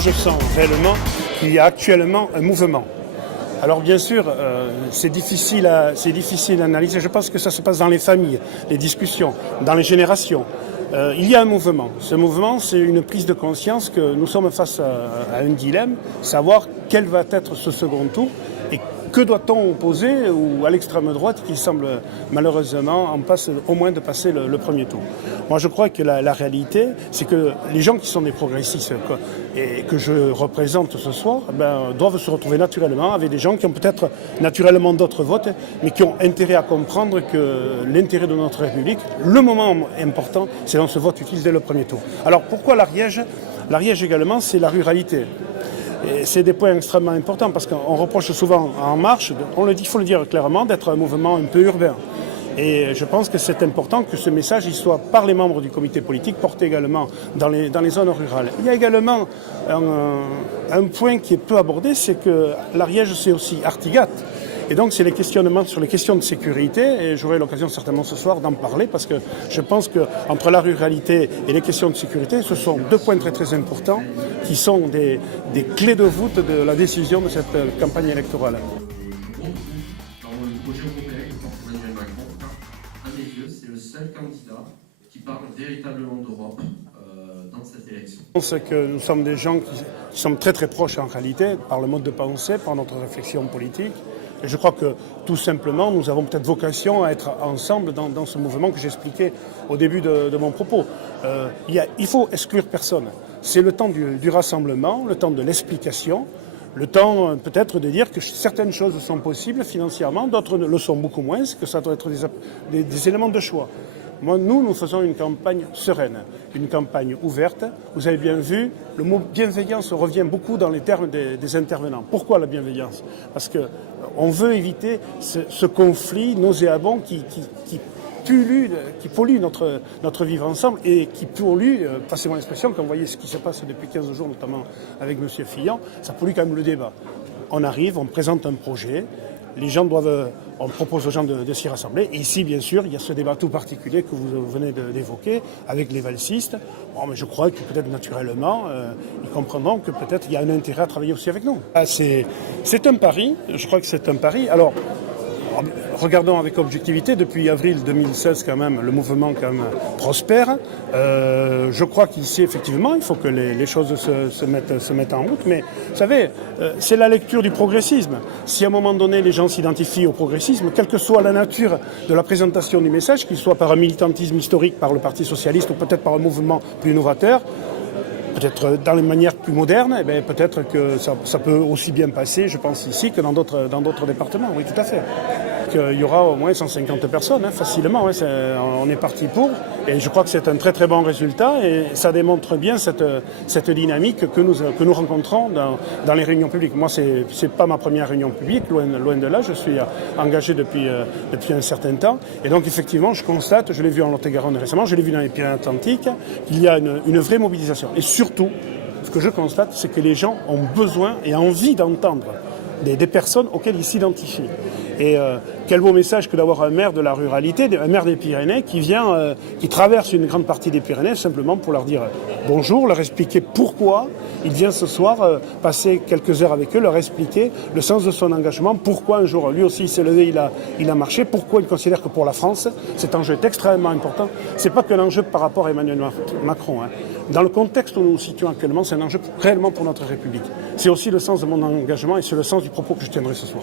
moi je sens réellement qu'il y a actuellement un mouvement. Alors bien sûr, c'est difficile à analyser. Je pense que ça se passe dans les familles, les discussions, dans les générations. Il y a un mouvement. Ce mouvement, c'est une prise de conscience que nous sommes face à un dilemme, savoir quel va être ce second tour et que doit-on opposer ou à l'extrême droite qui semble malheureusement en passe au moins de passer le premier tour. Moi je crois que la réalité, c'est que les gens qui sont des progressistes et que je représente ce soir doivent se retrouver naturellement avec des gens qui ont peut-être naturellement d'autres votes, mais qui ont intérêt à comprendre que l'intérêt de notre République, le moment important, c'est dans ce vote utile dès le premier tour. Alors pourquoi l'Ariège ? L'Ariège également, c'est la ruralité. Et c'est des points extrêmement importants parce qu'on reproche souvent à En Marche, il faut le dire clairement, d'être un mouvement un peu urbain. Et je pense que c'est important que ce message il soit par les membres du comité politique porté également dans les zones rurales. Il y a également un point qui est peu abordé, c'est que l'Ariège c'est aussi Artigat. Et donc c'est les questionnements sur les questions de sécurité et j'aurai l'occasion certainement ce soir d'en parler parce que je pense qu'entre la ruralité et les questions de sécurité, ce sont deux points très très importants qui sont des clés de voûte de la décision de cette campagne électorale. Dans le projet européen que porte Emmanuel Macron, à mes yeux, c'est le seul candidat qui parle véritablement d'Europe dans cette élection. Je pense que nous sommes des gens qui sommes très très proches en réalité par le mode de pensée, par notre réflexion politique. Et je crois que tout simplement, nous avons peut-être vocation à être ensemble dans ce mouvement que j'expliquais au début de mon propos. Il faut exclure personne. C'est le temps du rassemblement, le temps de l'explication, le temps peut-être de dire que certaines choses sont possibles financièrement, d'autres le sont beaucoup moins, que ça doit être des éléments de choix. Nous faisons une campagne sereine, une campagne ouverte. Vous avez bien vu, le mot bienveillance revient beaucoup dans les termes des intervenants. Pourquoi la bienveillance ? Parce qu'on veut éviter ce conflit nauséabond qui pollue notre vivre ensemble et qui pollue, passez-moi l'expression, quand vous voyez ce qui se passe depuis 15 jours, notamment avec M. Fillon, ça pollue quand même le débat. On arrive, on présente un projet, on propose aux gens de s'y rassembler. Et ici, bien sûr, il y a ce débat tout particulier que vous venez d'évoquer avec les valsistes. Bon, mais je crois que peut-être naturellement, ils comprendront que peut-être il y a un intérêt à travailler aussi avec nous. C'est un pari, je crois que c'est un pari. Alors, regardons avec objectivité, depuis avril 2016 quand même, le mouvement quand même prospère. Je crois qu'ici effectivement, il faut que les choses se mettent en route. Mais vous savez, c'est la lecture du progressisme. Si à un moment donné les gens s'identifient au progressisme, quelle que soit la nature de la présentation du message, qu'il soit par un militantisme historique par le Parti socialiste ou peut-être par un mouvement plus novateur, peut-être dans les manières plus modernes, peut-être que ça peut aussi bien passer, je pense ici, que dans d'autres départements. Oui, tout à fait. Il y aura au moins 150 personnes, facilement. On est parti pour. Et je crois que c'est un très très bon résultat. Et ça démontre bien cette dynamique que nous rencontrons dans les réunions publiques. Moi, c'est pas ma première réunion publique, loin de là. Je suis engagé depuis un certain temps. Et donc, effectivement, je constate, je l'ai vu en Lot-et-Garonne récemment, je l'ai vu dans les Pyrénées-Atlantiques, qu'il y a une vraie mobilisation. Et surtout, ce que je constate, c'est que les gens ont besoin et envie d'entendre des personnes auxquelles ils s'identifient. Et quel beau message que d'avoir un maire de la ruralité, un maire des Pyrénées qui traverse une grande partie des Pyrénées simplement pour leur dire bonjour, leur expliquer pourquoi il vient ce soir passer quelques heures avec eux, leur expliquer le sens de son engagement, pourquoi un jour lui aussi il s'est levé, il a marché, pourquoi il considère que pour la France cet enjeu est extrêmement important. C'est pas que l'enjeu par rapport à Emmanuel Macron. Dans le contexte où nous nous situons actuellement, c'est un enjeu réellement pour notre République. C'est aussi le sens de mon engagement et c'est le sens du propos que je tiendrai ce soir.